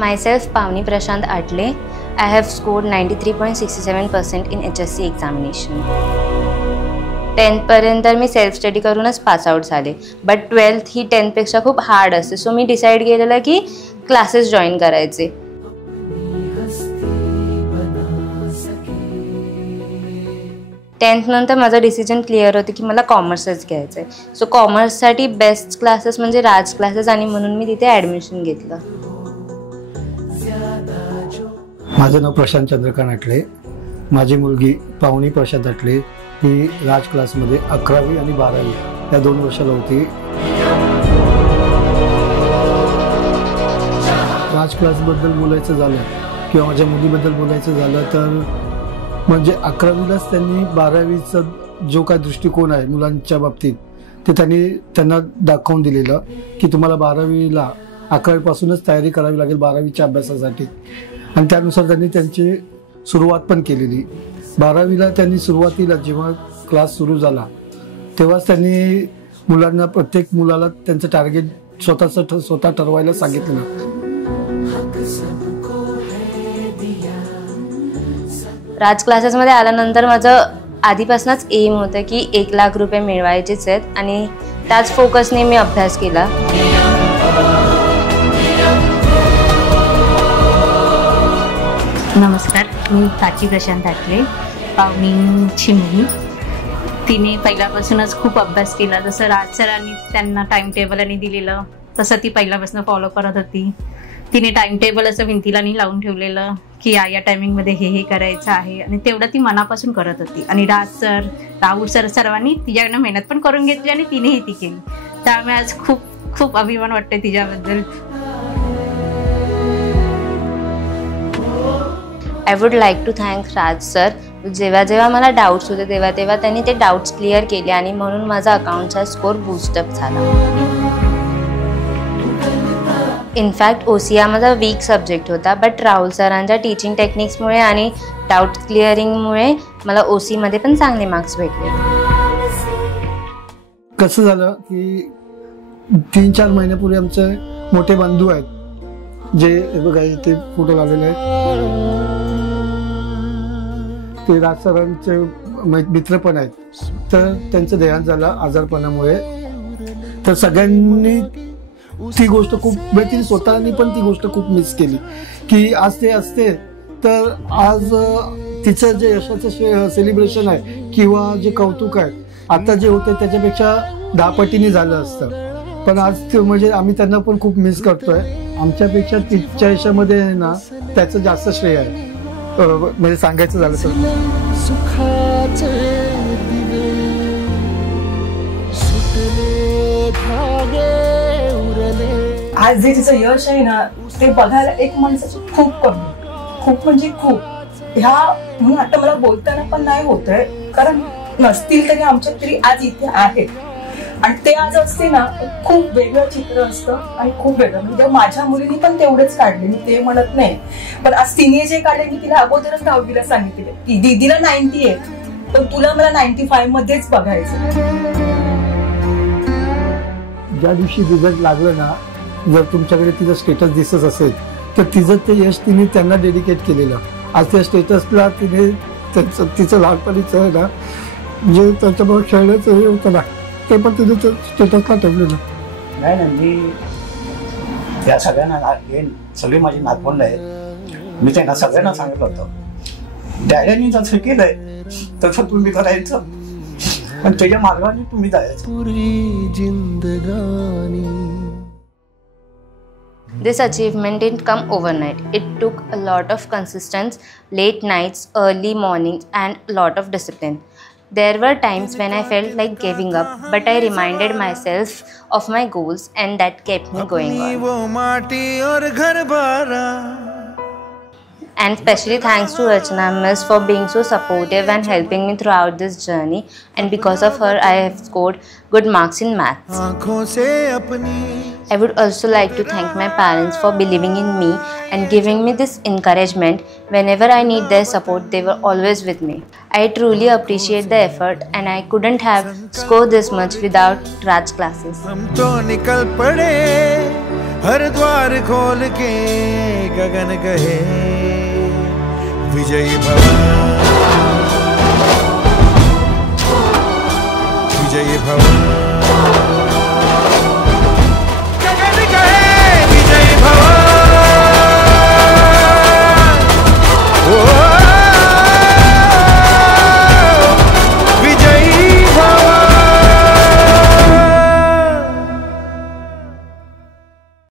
Myself, Pavni Prashant Atle. I have scored 93.67% in HSC examination. 10th पर्यंत मी self study करूनच pass out झाले, but 12th he 10th पेक्षा खूप hard असते, so मी decide केलेलं की क्लासेस जॉईन करायचे. टेन्थ नंतर माझा डिसिजन क्लिअर होतं की मला कॉमर्सच घ्यायचं आहे, सो कॉमर्ससाठी बेस्ट क्लासेस म्हणजे राज क्लासेस, आणि म्हणून मी तिथे ॲडमिशन घेतलं. माझं नाव प्रशांत चंद्रकांत अटले. माझी मुलगी पावनी प्रशांत अटले ही राज क्लासमध्ये 11वी आणि 12वी या 2 वर्षाला होती. राज क्लासबद्दल बोलायचं झालं किंवा माझ्या मुलीबद्दल बोलायचं झालं तर म्हणजे 11वीलाच त्यांनी 12वीचा जो काय दृष्टिकोन आहे मुलांच्या बाबतीत ते त्यांना दाखवून दिलेलं की तुम्हाला 12वीला 11वीपासूनच तयारी करावी लागेल 12वीच्या अभ्यासासाठी, आणि त्यानुसार त्यांनी त्यांची सुरुवात पण केलेली. 12वीला त्यांनी सुरुवातीला जेव्हा क्लास सुरू झाला तेव्हाच त्यांनी मुलांना प्रत्येक मुलाला त्यांचं टार्गेट स्वतः ठरवायला सांगितलं. राज क्लासेसमध्ये आल्यानंतर माझं आधीपासूनच एम होतं की 1 लाख रुपये मिळवायचेच आहेत, आणि त्याच फोकसने मी अभ्यास केला. नमस्कार, मी प्राची प्रशांत अटले, पावनीची मुली. तिने पहिल्यापासूनच खूप अभ्यास केला. जसं राज सरांनी त्यांना टाइम टेबल आणि दिलेलं तसं ती पहिल्यापासून फॉलो करत होती. तिने टाइम टेबल असं भिंतीला नाही लावून ठेवलेलं की या टायमिंगमध्ये हे करायचं आहे, आणि तेवढं ती मनापासून करत होती. आणि राज सर, राहुल सर सर्वांनी तिच्याकडनं मेहनत पण करून घेतली आणि तिनेही ती केली. त्यामुळे आज खूप खूप अभिमान वाटते तिच्याबद्दल. I would like to thank Raj sir. जेव्हा मला डाऊट्स होते तेव्हा त्यांनी ते डाऊट्स क्लिअर केले, आणि म्हणून माझा अकाउंटचा स्कोर बूस्टअप झाला. इनफॅक्ट OC हा माझा वीक सब्जेक्ट होता, बट राहुल सरांच्या टीचिंग टेक्निक्समुळे आणि डाऊट क्लिअरिंगमुळे मला OC मध्ये पण चांगले मार्क्स भेटले. कसं झालं की 3-4 महिन्यापूर्वी आमचे मोठे बंधू आहेत जे बघा इथे फोटो लावलेले आहेत, ते राज सरांचे मित्र पण आहेत. तर त्यांचं देहांत झालं आजारपणामुळे. तर सगळ्यांनी ती गोष्ट खूप म्हणजे स्वतःनी पण ती गोष्ट खूप मिस केली की आज ते असते तर आज तिचं जे यशाचं सेलिब्रेशन आहे किंवा जे कौतुक आहे आता जे होते त्याच्यापेक्षा 10 पटीने झालं असतं. पण आज ते म्हणजे आम्ही त्यांना पण खूप मिस करतोय. आमच्यापेक्षा तिच्या यशामध्ये ना त्याचं जास्त श्रेय आहे. म्हणजे सांगायचं झालं तर आज जे तिचं यश आहे ना ते बघायला एक माणसाचं खूप कमी, खूप म्हणजे खूप. ह्या म्हणून आता मला बोलताना पण नाही होत आहे, कारण नसतील तरी आमच्या तरी आज इथे आहेत. आणि ते आज असते ना खूप वेगळं चित्र असतं आणि खूप वेगळं. म्हणजे माझ्या मुलीने पण तेवढेच काढले, मी ते म्हणत नाही, पण आज तिने जे काढले मी तिला अगोदरच 10वीला सांगितले की दीदीला 90 आहेत पण तुला मला 95 मध्येच बघायचं. ज्या दिवशी रिझल्ट लागलं ना, जर तुमच्याकडे तिचं स्टेटस दिसत असेल तर तिचं ते यश तिने त्यांना डेडिकेट केलेलं. आज त्या स्टेटसला तिने तिचं लहानपणीचं आहे ना जे त्याच्याबरोबर खेळण्याचं हे होतं ना ते पण तिने स्टेटसला ठेवलेलं. नाही मी त्या सगळ्यांना सगळी माझी नातवंड आहे, मी त्यांना सगळ्यांना सांगितलं होतं डॅडीने जसं केलंय तसं तुम्ही करायचं पण त्याच्या मार्गाने तुम्ही जायचं. This achievement didn't come overnight. It took a lot of consistency, late nights, early mornings, and a lot of discipline. There were times when I felt like giving up, but I reminded myself of my goals, and that kept me going on. And especially thanks to Archana Miss for being so supportive and helping me throughout this journey. And because of her, I have scored good marks in maths. I would also like to thank my parents for believing in me and giving me this encouragement. Whenever I need their support, they were always with me. I truly appreciate the effort, and I couldn't have scored this much without Raj classes. हम तो निकल पड़े हर द्वार खोल के गगन कहे विजयी भवन।